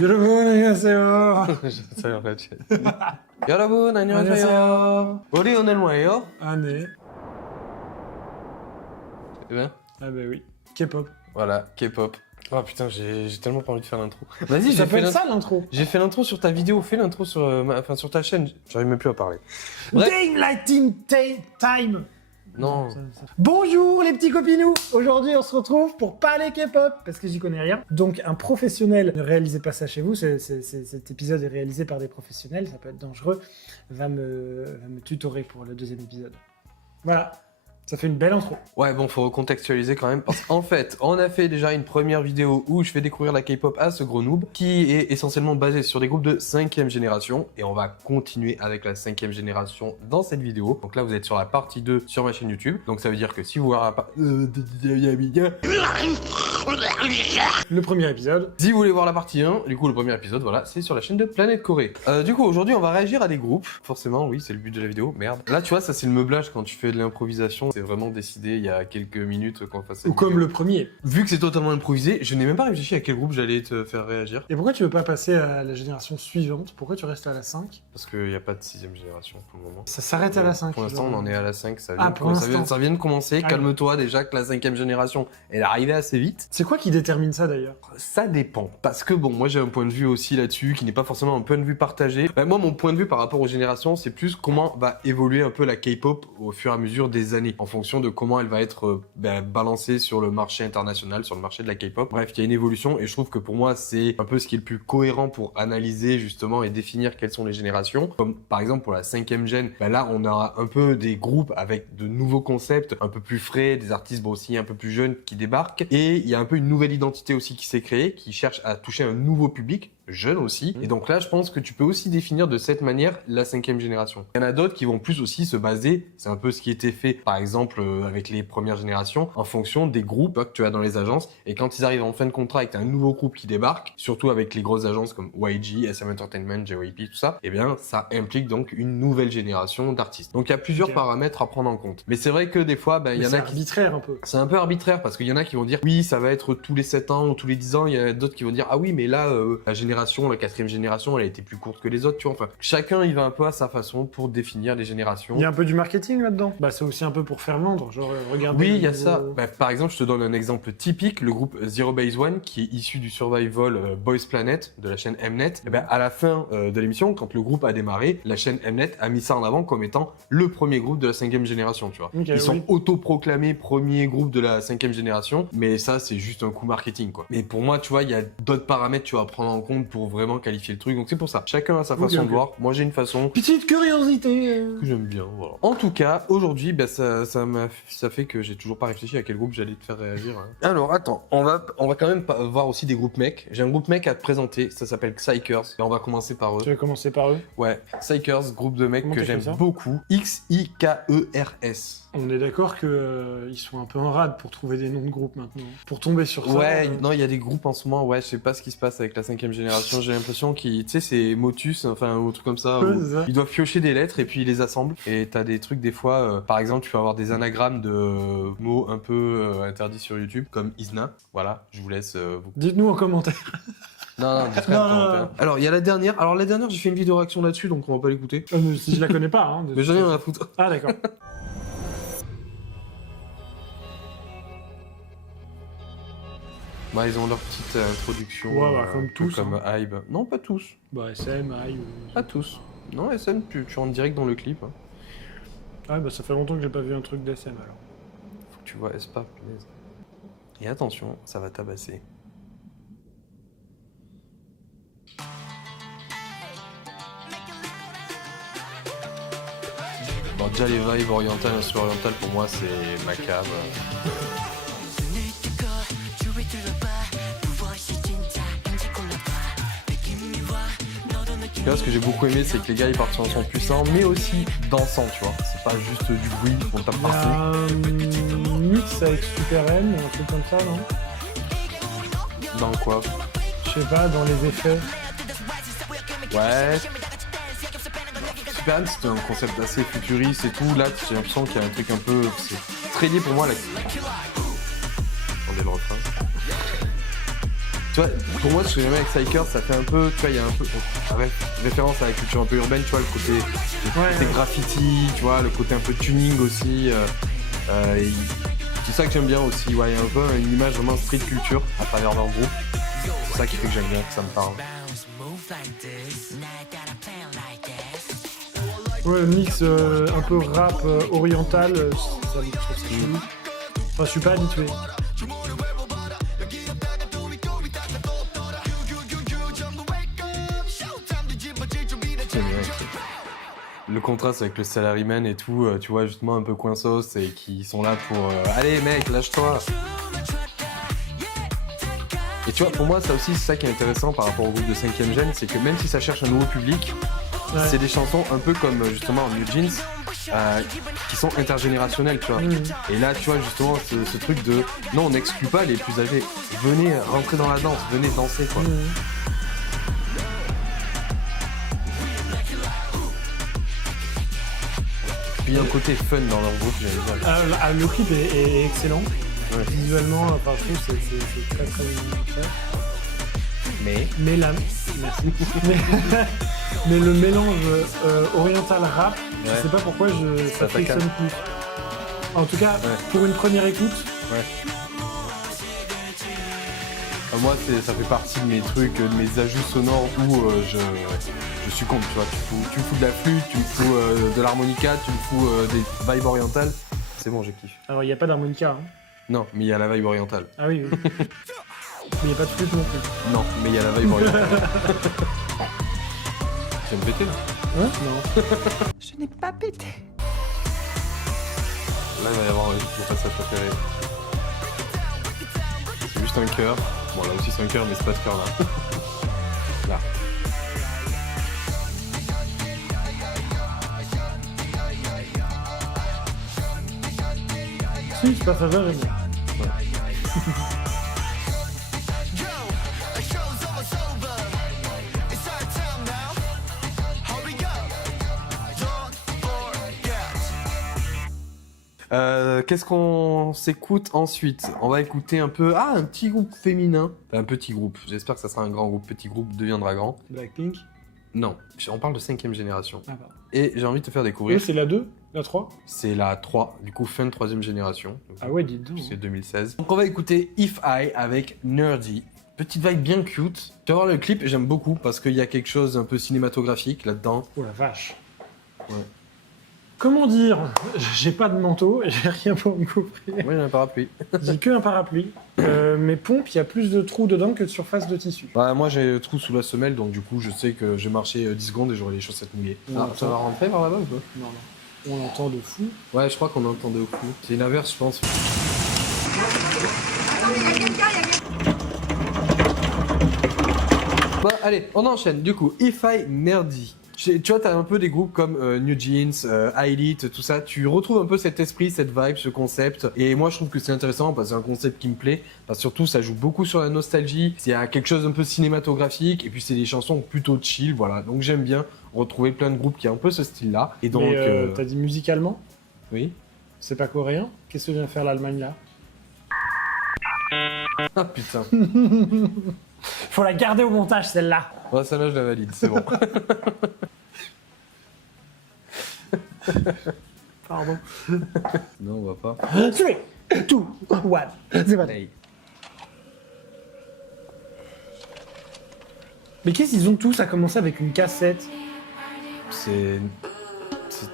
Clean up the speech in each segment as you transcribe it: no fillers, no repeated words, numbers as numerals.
여러분 안녕하세요. 여러분 안녕하세요. 우리 오늘 뭐예요? Ah né. Eh ben, Ah bah oui. K-pop. voilà, K-pop. Oh putain, j'ai tellement pas envie de faire l'intro. Vas-y, Ça s'appelle ça l'intro. J'ai fait l'intro sur ta vidéo, fais l'intro sur, sur ta chaîne. J'arrive même plus à parler. Bref. Daylighting Time. Non. Bonjour les petits copinous. Aujourd'hui on se retrouve pour parler K-pop parce que j'y connais rien. Donc un professionnel, ne réalisez pas ça chez vous, cet épisode est réalisé par des professionnels, ça peut être dangereux, va me tutorer pour le deuxième épisode. Voilà, ça fait une belle intro. Ouais, bon, faut recontextualiser quand même, parce qu'en fait, on a fait déjà une première vidéo où je fais découvrir la K-pop à ce gros noob, qui est essentiellement basé sur des groupes de 5e génération, et on va continuer avec la 5e génération dans cette vidéo. Donc là, vous êtes sur la partie 2 sur ma chaîne YouTube, donc ça veut dire que si vous voulez Le premier épisode. si vous voulez voir la partie 1, du coup le premier épisode, voilà, c'est sur la chaîne de Planète Corée. Du coup, aujourd'hui, on va réagir à des groupes. Forcément, oui, c'est le but de la vidéo, merde. Là, tu vois, ça c'est le meublage quand tu fais de l'improvisation. C'est vraiment décidé il y a quelques minutes qu'on fasse cette Ou comme vidéo. le premier. Vu que c'est totalement improvisé, je n'ai même pas réfléchi à quel groupe j'allais te faire réagir. Et pourquoi tu veux pas passer à la génération suivante? Pourquoi tu restes à la 5? Parce qu'il n'y a pas de 6e génération pour le moment. Ça s'arrête à la 5. Pour l'instant, on en est à la 5. Ça Ah, vient, pour l'instant. ça vient de commencer. Ah, Calme-toi déjà que la 5e génération, elle est arrivée assez vite. C'est quoi qui détermine ça d'ailleurs? Ça dépend. Parce que bon, moi j'ai un point de vue aussi là-dessus qui n'est pas forcément un point de vue partagé. Moi, mon point de vue par rapport aux générations, c'est plus comment va évoluer un peu la K-pop au fur et à mesure des années, en fonction de comment elle va être balancée sur le marché international, sur le marché de la K-pop. Bref, il y a une évolution et je trouve que pour moi, c'est un peu ce qui est le plus cohérent pour analyser justement et définir quelles sont les générations. Comme par exemple pour la 5e gène, là on a un peu des groupes avec de nouveaux concepts, un peu plus frais, des artistes aussi un peu plus jeunes qui débarquent et il y a un peu une nouvelle identité aussi qui s'est créée, qui cherche à toucher un nouveau public, jeune aussi. Et donc là, je pense que tu peux aussi définir de cette manière la 5e génération. Il y en a d'autres qui vont plus aussi se baser, c'est un peu ce qui était fait par exemple avec les premières générations, en fonction des groupes que tu as dans les agences. Et quand ils arrivent en fin de contrat et que tu as un nouveau groupe qui débarque, surtout avec les grosses agences comme YG, SM Entertainment, JYP, tout ça, eh bien ça implique donc une nouvelle génération d'artistes. Donc il y a plusieurs paramètres à prendre en compte. Mais c'est vrai que des fois, il y en a qui... arbitraire un peu. C'est un peu arbitraire parce qu'il y en a qui vont dire oui, ça va être tous les 7 ans ou tous les 10 ans. Il y a d'autres qui vont dire ah oui, mais là, la 4e génération, elle a été plus courte que les autres, tu vois. Enfin, chacun, il va un peu à sa façon pour définir les générations. Il y a un peu du marketing là-dedans. C'est aussi un peu pour faire vendre. Genre, regardez. Oui, il y a ça. Par exemple, je te donne un exemple typique, le groupe Zero Base One, qui est issu du survival Boys Planet de la chaîne Mnet. À la fin de l'émission, quand le groupe a démarré, la chaîne Mnet a mis ça en avant comme étant le premier groupe de la 5e génération, tu vois. Ils sont autoproclamés premier groupe de la 5e génération, mais ça, c'est juste un coup marketing, quoi. Mais pour moi, tu vois, il y a d'autres paramètres tu vas prendre en compte pour vraiment qualifier le truc. Donc c'est pour ça. Chacun a sa façon de voir. Moi, j'ai une façon Petite curiosité. que j'aime bien, voilà. En tout cas, aujourd'hui, ça fait que j'ai toujours pas réfléchi à quel groupe j'allais te faire réagir. Hein. Alors, attends, on va quand même voir aussi des groupes mecs. J'ai un groupe mec à te présenter, ça s'appelle Xikers. Et on va commencer par eux. Tu veux commencer par eux? Ouais, Xikers, groupe de mecs Comment que j'aime beaucoup. Xikers. On est d'accord que ils sont un peu en rade pour trouver des noms de groupes maintenant. Pour tomber sur ça. Ouais, non, il y a des groupes en ce moment, ouais, je sais pas ce qui se passe avec la 5e génération, j'ai l'impression qu'ils, tu sais, c'est Motus, enfin, ou truc comme ça, Ouais, où c'est ça. ils doivent piocher des lettres et puis ils les assemblent. Et t'as des trucs, des fois, par exemple, tu peux avoir des anagrammes de mots un peu interdits sur YouTube, comme Isna. Voilà, je vous laisse vous... Dites-nous en commentaire. Non, dites-moi en Non, non, commentaire. Alors, il y a la dernière. Alors, la dernière, j'ai fait une vidéo réaction là-dessus, donc on va pas l'écouter. Mais si je la connais pas. Hein, Mais j'en ai rien à foutre. Ah d'accord. Ils ont leur petite introduction. Ouais, comme tous, Comme Hybe. Non, pas tous. SM, AI. Pas tous. Non, SM, tu rentres direct dans le clip. Hein. Ah ça fait longtemps que j'ai pas vu un truc d'SM alors. Faut que tu vois Espa, punaise. Et attention, ça va tabasser. Bon, déjà les vibes orientales, instru oriental, pour moi, c'est ma cave. Là, ce que j'ai beaucoup aimé, c'est que les gars ils partent sur un son puissant, mais aussi dansant, tu vois. C'est pas juste du bruit qu'on tape Il y a partout. un mix avec Super M ou un truc comme ça, non? Dans quoi? Je sais pas, dans les effets. Ouais. Super M, c'était un concept assez futuriste et tout. Là, j'ai l'impression qu'il y a un truc un peu... C'est très lié pour moi, là. Attendez le refrain. Tu vois, pour moi, ce que j'aime avec Psyker, ça fait un peu, tu vois, il y a un peu référence à la culture un peu urbaine, tu vois, le côté graffiti, tu vois, le côté un peu tuning aussi. C'est ça que j'aime bien aussi, ouais, il y a un peu une image vraiment street culture à travers leur groupe. C'est ça qui fait que j'aime bien, que ça me parle. Ouais, le mix un peu rap oriental, ça me trouve ça chelou. Enfin, je suis pas habitué. Le contraste avec le salaryman et tout, tu vois, justement un peu coinsos et qui sont là pour allez mec, lâche-toi. Et tu vois, pour moi, ça aussi, c'est ça qui est intéressant par rapport au groupe de 5ème Gen, c'est que même si ça cherche un nouveau public, c'est des chansons un peu comme justement New Jeans, qui sont intergénérationnelles, tu vois. Et là, tu vois, justement, ce truc de non, on n'exclut pas les plus âgés. Venez rentrer dans la danse, venez danser, quoi. Puis il y a un côté fun dans leur groupe, j'aime bien. Le clip est excellent. Ouais. Visuellement, enfin, je trouve que c'est très très bien fait. Mais là, merci. mais le mélange oriental rap, je sais pas pourquoi ça frictionne plus. En tout cas, pour une première écoute. Moi, ça fait partie de mes trucs, de mes ajouts sonores où je suis con, tu vois. Tu me fous de la flûte, tu me fous de l'harmonica, tu me fous des vibes orientales. C'est bon, je kiffe. Alors, il n'y a pas d'harmonica. Hein. Non, mais il y a la vibe orientale. Ah oui. Mais il n'y a pas de flûte non plus. Non, mais il y a la vibe orientale. Tu viens de péter là? Hein? Non. Je n'ai pas pété. Là, il va y avoir mon passage préféré. C'est juste un cœur. Bon, là aussi c'est un cœur, mais c'est pas ce cœur là. Là. Si, c'est pas ça, j'aime bien. Qu'est-ce qu'on s'écoute ensuite? On va écouter un peu... Ah, un petit groupe féminin. Enfin, un petit groupe. J'espère que ça sera un grand groupe. Petit groupe deviendra grand. Blackpink? Non, on parle de 5ème génération. Ah, pardon. Et j'ai envie de te faire découvrir... C'est la 2? La 3? C'est la 3, du coup fin de 3ème génération. Donc, ah ouais, dites donc. C'est 2016. Donc on va écouter If I avec Nerdy. Petite vibe bien cute. Tu vas voir le clip, j'aime beaucoup parce qu'il y a quelque chose un peu cinématographique là-dedans. Oh la vache. Ouais. Comment dire? J'ai pas de manteau, j'ai rien pour me couvrir. Ouais, j'ai un parapluie. J'ai que un parapluie. Mes pompes, il y a plus de trous dedans que de surface de tissu. Bah, moi j'ai le trou sous la semelle, donc du coup je sais que je vais marcher 10 secondes et j'aurai les chaussettes mouillées. Ah, ça va rentrer par là-bas ou pas? Non, non. On l'entend de fou. Ouais, je crois qu'on entend de fou. C'est une averse, je pense. Bah, allez, on enchaîne. Du coup, If I Nerdy. Tu vois, t'as un peu des groupes comme New Jeans, Elite, tout ça. Tu retrouves un peu cet esprit, cette vibe, ce concept. Et moi, je trouve que c'est intéressant parce que c'est un concept qui me plaît. Parce que surtout, ça joue beaucoup sur la nostalgie. Il y a quelque chose un peu cinématographique. Et puis, c'est des chansons plutôt chill, voilà. Donc, j'aime bien retrouver plein de groupes qui ont un peu ce style-là. Et donc, t'as dit musicalement? Oui. C'est pas coréen? Qu'est-ce que vient faire l'Allemagne là? Ah putain. Faut la garder au montage celle-là. Ouais, celle-là, je la valide, c'est bon. Pardon. Non, on va pas. 3, 2, 1. C'est pas Hey. Mais qu'est-ce qu'ils ont tous à commencer avec une cassette? C'est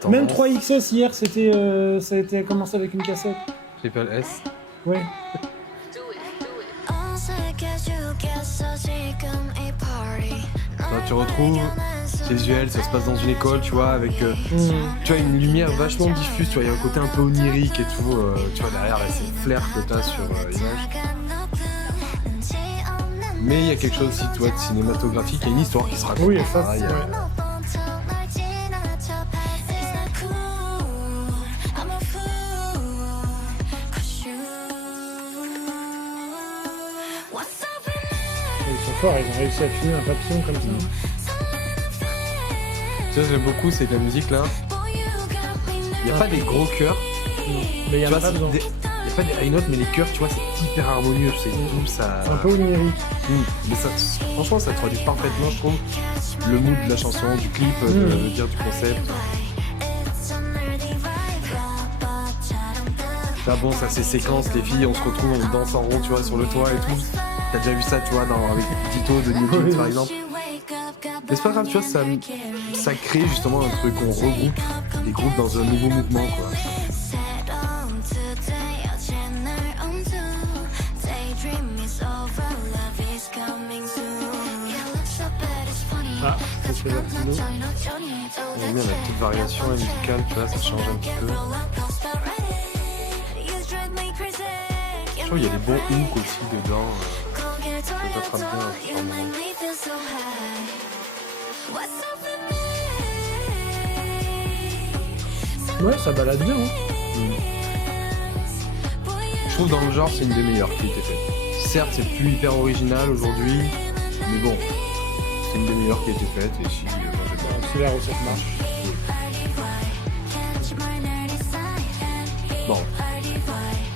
Même 3XS hier, ça a été commencé avec une cassette. Triple S. Ouais. Enfin, tu retrouves c'est visuel, ça se passe dans une école, tu vois, avec tu vois une lumière vachement diffuse, tu vois, il y a un côté un peu onirique et tout, tu vois derrière là, c'est le flair que t'as sur l'image. Mais il y a quelque chose aussi, tu vois, de cinématographique, il y a une histoire qui se raconte. Oui, ça, pareil, Ils sont forts, ils ont réussi à filmer un papillon comme ça. Tu vois, j'aime beaucoup, c'est que la musique là, il n'y a pas des gros chœurs. Mais il y Tu en vois, a pas besoin. il y a pas des high notes, mais les chœurs, tu vois, c'est hyper harmonieux, c'est tout, ça... C'est un peu onirique. Mais ça, franchement, ça traduit parfaitement, je trouve, le mood de la chanson, du clip, de dire du concept. Là, bon, ça, ces séquences, les filles, on se retrouve, on danse en rond, tu vois, sur le toit et tout. T'as déjà vu ça, tu vois, avec Tito de New Jeans, par exemple. Mais c'est pas grave, tu vois, ça crée justement un truc, on regroupe des groupes dans un nouveau mouvement, quoi. Ah, ça c'est Latino. On a mis la petite variation musicale, tu vois, ça change un petit peu. Je trouve qu'il y a des bons hooks aussi dedans. Ça t'attrape bien par moment. Ouais, ça balade bien. Hein. Je trouve dans le genre, c'est une des meilleures qui a été faite. Certes, c'est plus hyper original aujourd'hui, mais bon, c'est une des meilleures qui a été faite. Et si, moi j'aime bien. C'est la recette marche. Bon.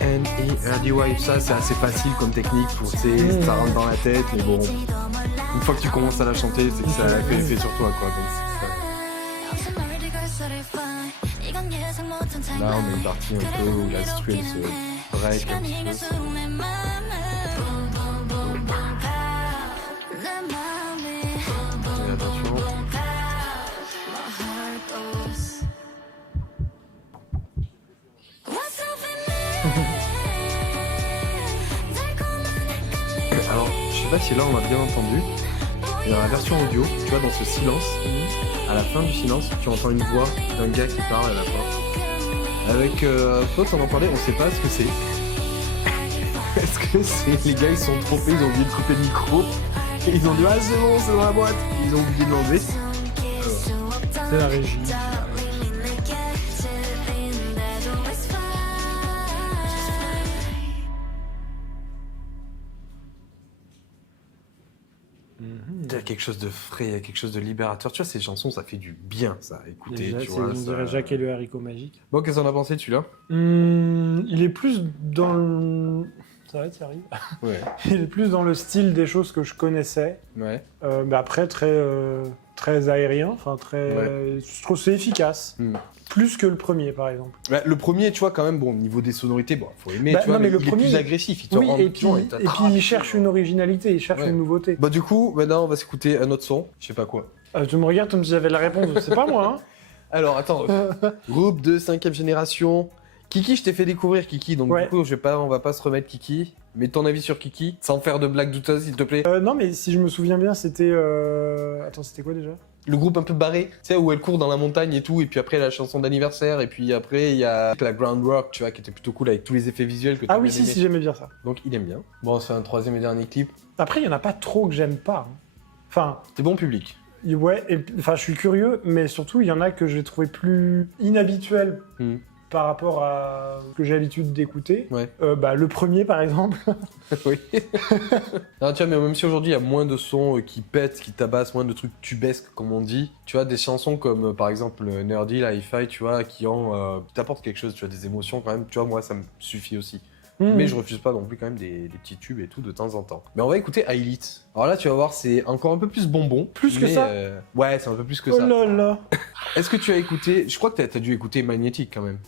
N-E-R-D-Y, ça c'est assez facile comme technique pour, tu sais, ça rentre dans la tête, mais bon, une fois que tu commences à la chanter, c'est que ça fait effet sur toi, quoi. Donc, là, on a une partie un peu où la string se break un petit peu. Et attention. Alors, je sais pas si là on a bien entendu, mais dans la version audio, tu vois, dans ce silence, à la fin du silence, tu entends une voix d'un gars qui parle à la porte. Avec toi, t'en parlais, on sait pas ce que c'est. Est-ce que c'est les gars, ils sont trompés, ils ont oublié de couper le micro, et ils ont dit ah c'est bon, c'est dans la boîte, ils ont oublié de l'enlever. C'est la régie. Il y a quelque chose de frais, il y a quelque chose de libérateur. Tu vois, ces chansons, ça fait du bien, ça, à écouter, tu vois. On dirait Jacques et le haricot magique. Bon, qu'est-ce qu'on a pensé, celui-là? Il est plus dans le... Ça va, ça arrive. Ouais. Il est plus dans le style des choses que je connaissais. Ouais. Mais après, très aérien. Enfin, je trouve que c'est efficace. Plus que le premier, par exemple. Bah, le premier, tu vois, quand même, bon, au niveau des sonorités, bon, faut aimer, tu vois, mais le il premier, est plus agressif, il te oui, rend et puis il cherche une originalité, il cherche une nouveauté. Bah, du coup, maintenant, on va s'écouter un autre son, je sais pas quoi. Tu me regardes comme si j'avais la réponse, c'est pas moi, hein. Alors, attends, groupe de 5e génération. Kiki, je t'ai fait découvrir Kiki, donc du coup, on va pas se remettre Kiki. Mais ton avis sur Kiki, sans faire de blagues douteuses, s'il te plaît. Non, mais si je me souviens bien, c'était... Attends, c'était quoi déjà? Le groupe un peu barré, tu sais, où elle court dans la montagne et tout, et puis après la chanson d'anniversaire, et puis après il y a la Groundwork, tu vois, qui était plutôt cool avec tous les effets visuels que tu as oui, si, j'aimais bien ça. Donc il aime bien. Bon, on se fait un 3e et dernier clip. Après, il y en a pas trop que j'aime pas. Hein. Enfin... C'est bon public. Ouais, enfin, je suis curieux, mais surtout, il y en a que j'ai trouvé plus inhabituels. Par rapport à ce que j'ai l'habitude d'écouter. Ouais. Le premier, par exemple. Oui. Non, tu vois, mais même si aujourd'hui, il y a moins de sons qui pètent, qui tabassent, moins de trucs tubesques, comme on dit, tu vois, des chansons comme, par exemple, Nerdy, la Hi-Fi, tu vois, qui t'apportent quelque chose, tu vois, des émotions quand même, tu vois, moi, ça me suffit aussi. Mais je refuse pas non plus quand même des petits tubes et tout de temps en temps. Mais on va écouter Elite. Alors là, tu vas voir, c'est encore un peu plus bonbon. Plus que ça Ouais, c'est un peu plus que ça. ça. Oh là là. Est-ce que tu as écouté... Je crois que t'as dû écouter Magnétique quand même.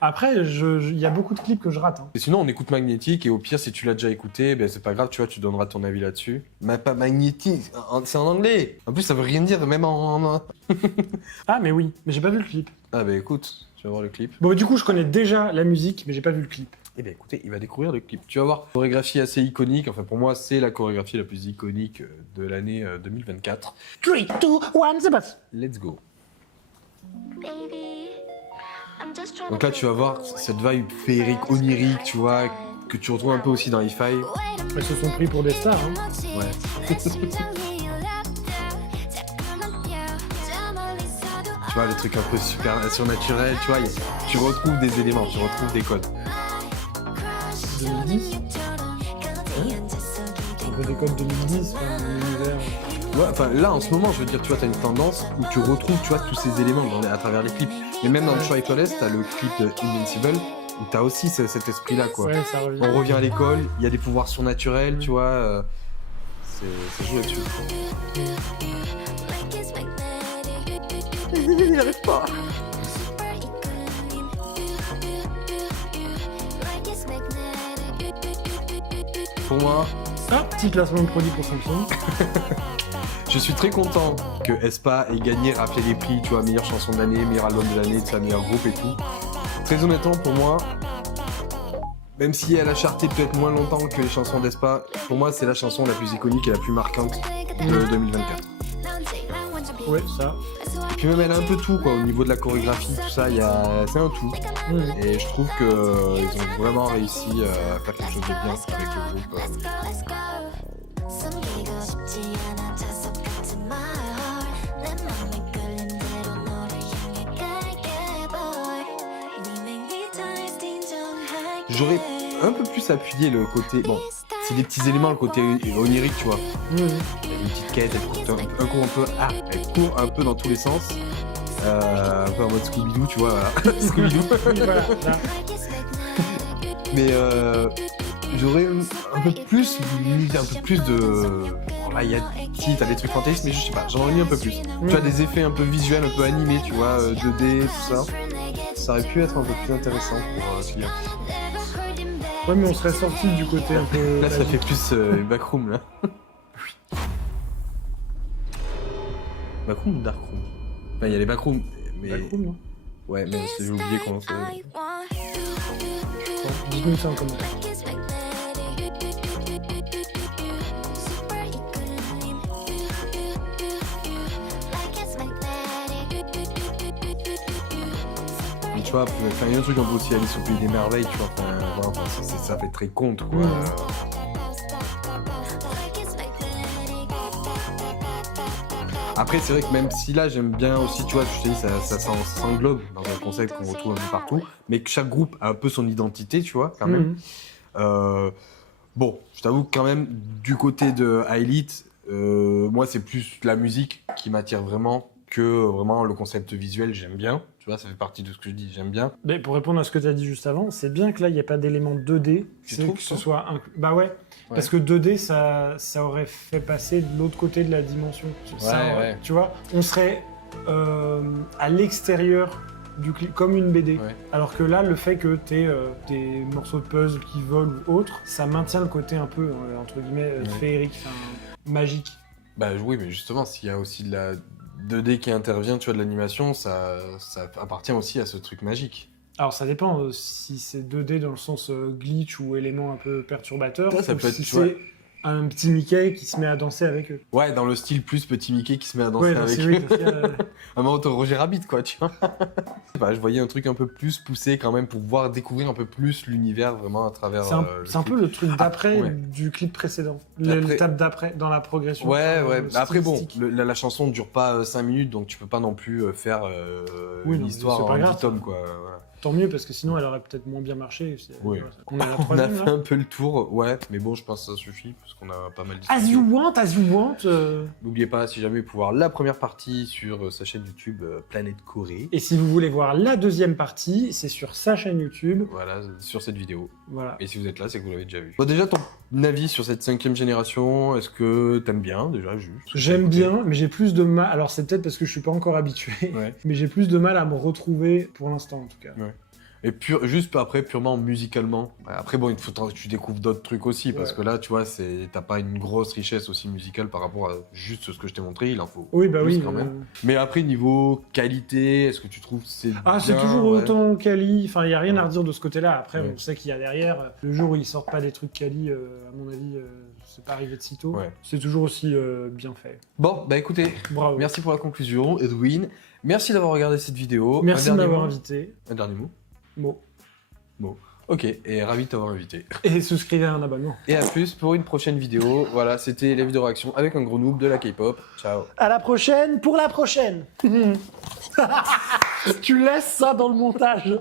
Après, il y a beaucoup de clips que je rate. Hein. Et sinon, on écoute Magnétique et au pire, si tu l'as déjà écouté, ben c'est pas grave, tu vois, tu donneras ton avis là-dessus. Mais pas Magnétique, c'est en anglais. En plus, ça veut rien dire, même en... Ah, mais oui, mais j'ai pas vu le clip. Ah bah écoute, tu vas voir le clip. Bon, du coup, je connais déjà la musique, mais j'ai pas vu le clip. Eh bien écoutez, il va découvrir le clip. Tu vas voir, chorégraphie assez iconique. Enfin, pour moi, c'est la chorégraphie la plus iconique de l'année 2024. 3, 2, 1, c'est parti. Let's go. Donc là, tu vas voir cette vibe féerique, onirique, tu vois, que tu retrouves un peu aussi dans Hi-Fi. Ils se sont pris pour des stars, hein. Ouais. Tu vois, le truc un peu super surnaturel, tu vois, tu retrouves des éléments, tu retrouves des codes. 2010 un peu des codes 2010, l'univers. Ouais, enfin là en ce moment, je veux dire, tu vois, t'as une tendance où tu retrouves, tu vois, tous ces éléments à travers les clips. Et même dans le Try to Less, t'as le clip de Invincible, où t'as aussi cet esprit-là, quoi. Ouais, ça revient. On revient à l'école, il y a des pouvoirs surnaturels, tu vois. C'est joué là-dessus. Il arrive pas. Pour moi, Ah, petit placement de produit pour Samsung. je suis très content que aespa ait gagné, raflé les prix, tu vois, meilleure chanson de l'année, meilleur album de l'année, meilleur groupe et tout. Très honnêtement, pour moi, même si elle a charté peut-être moins longtemps que les chansons d'aespa, pour moi, c'est la chanson la plus iconique et la plus marquante de 2024. Ouais, ça. Puis même, elle a un peu tout, quoi, au niveau de la chorégraphie, tout ça, c'est un tout. Et je trouve qu'ils ont vraiment réussi à faire quelque chose de bien avec le groupe. J'aurais un peu plus appuyé le côté... Bon, c'est des petits éléments, le côté onirique, tu vois. Il y a une petite quête, elle court un peu dans tous les sens. Un peu en mode Scooby-Doo, tu vois, voilà. Scooby-Doo. Oui, voilà, là. Mais j'aurais un peu plus mis un peu plus de... Bon, là, si, t'as des trucs fantaisistes, mais je sais pas, j'en aurais mis un peu plus. Tu as des effets un peu visuels, un peu animés, tu vois, 2D, tout ça. Ça aurait pu être un peu plus intéressant pour celui-là. Ouais, mais on serait sorti du côté un peu... Là, ça fait plus backroom, là. Backroom ou darkroom? Enfin, il y a les backrooms, mais... Backroom, non? Ouais, mais j'ai oublié comment ça... Dis-nous ça en commentaire. Mais tu vois, il y a un truc un peu aussi Alice au Pays des Merveilles, tu vois, ça fait très conte, quoi. Après, c'est vrai que même si là, j'aime bien aussi, tu vois, je te dis, ça s'englobe dans un concept qu'on retrouve un peu partout, mais que chaque groupe a un peu son identité, tu vois, quand même. Bon, je t'avoue que quand même, du côté de Elite, moi, c'est plus la musique qui m'attire vraiment que vraiment le concept visuel, j'aime bien. Tu vois, ça fait partie de ce que je dis, j'aime bien. Mais pour répondre à ce que tu as dit juste avant, c'est bien que là, il n'y ait pas d'élément 2D. Tu C'est trouves que ça ce soit Bah ouais. Parce que 2D, ça aurait fait passer de l'autre côté de la dimension. Ouais. Tu vois, on serait à l'extérieur du clip, comme une BD. Ouais. Alors que là, le fait que tu aies des morceaux de puzzle qui volent ou autre, ça maintient le côté un peu, entre guillemets, féerique, magique. Bah oui, mais justement, s'il y a aussi de la 2D qui intervient, tu vois, de l'animation, ça appartient aussi à ce truc magique. Alors ça dépend si c'est 2D dans le sens glitch ou élément un peu perturbateur, Ça ou peut être, si tu vois. c'est un petit Mickey qui se met à danser avec eux. Ouais, dans le style plus petit Mickey qui se met à danser avec oui, eux. Un moment Roger Rabbit, quoi, tu vois. Bah, je voyais un truc un peu plus poussé quand même pour pouvoir découvrir un peu plus l'univers vraiment à travers. C'est un peu le truc d'après ouais. du clip précédent. D'après- L'étape d'après, dans la progression. Ouais. Mais après, bon, stylistique. la chanson ne dure pas 5 minutes, donc tu peux pas non plus faire Oui, une non, histoire c'est pas en grave, 10 tomes, ça. quoi. Voilà. Tant mieux, parce que sinon elle aurait peut-être moins bien marché. Oui. On est à la On a troisième, fait là. un peu le tour, ouais, mais bon, je pense que ça suffit, parce qu'on a pas mal As discuté. you want. N'oubliez pas, si jamais, pour voir la première partie sur sa chaîne YouTube Planète Corée. Et si vous voulez voir la deuxième partie, c'est sur sa chaîne YouTube. Voilà, sur cette vidéo. Voilà. Et si vous êtes là, c'est que vous l'avez déjà vu. Bon, déjà, ton avis sur cette 5e génération, est-ce que t'aimes bien, déjà, juste J'aime bien, mais j'ai plus de mal. Alors c'est peut-être parce que je suis pas encore habitué, Ouais. mais j'ai plus de mal à me retrouver pour l'instant en tout cas. Ouais. Et juste après, purement musicalement. Après, bon, il faut que tu découvres d'autres trucs aussi, parce Ouais. que là, tu vois, t'as pas une grosse richesse aussi musicale par rapport à juste ce que je t'ai montré, il en faut Oui, bah plus oui. quand même. Mais après, niveau qualité, est-ce que tu trouves que c'est C'est bien, toujours ouais. autant quali. Enfin, il y a rien à redire de ce côté-là. Après, Ouais. on sait qu'il y a derrière. Le jour où ils sortent pas des trucs quali, à mon avis, c'est pas arrivé de sitôt. Ouais. C'est toujours aussi bien fait. Bon, bah écoutez, Bravo. merci pour la conclusion, Edwin. Merci d'avoir regardé cette vidéo. Merci Un de dernier m'avoir mot invité. Un dernier mot Bon. Ok, et ravi de t'avoir invité. Et souscrivez à un abonnement. Et à plus pour une prochaine vidéo. Voilà, c'était les vidéos réaction avec un gros noob de la K-pop. Ciao. À la prochaine pour la prochaine. Tu laisses ça dans le montage.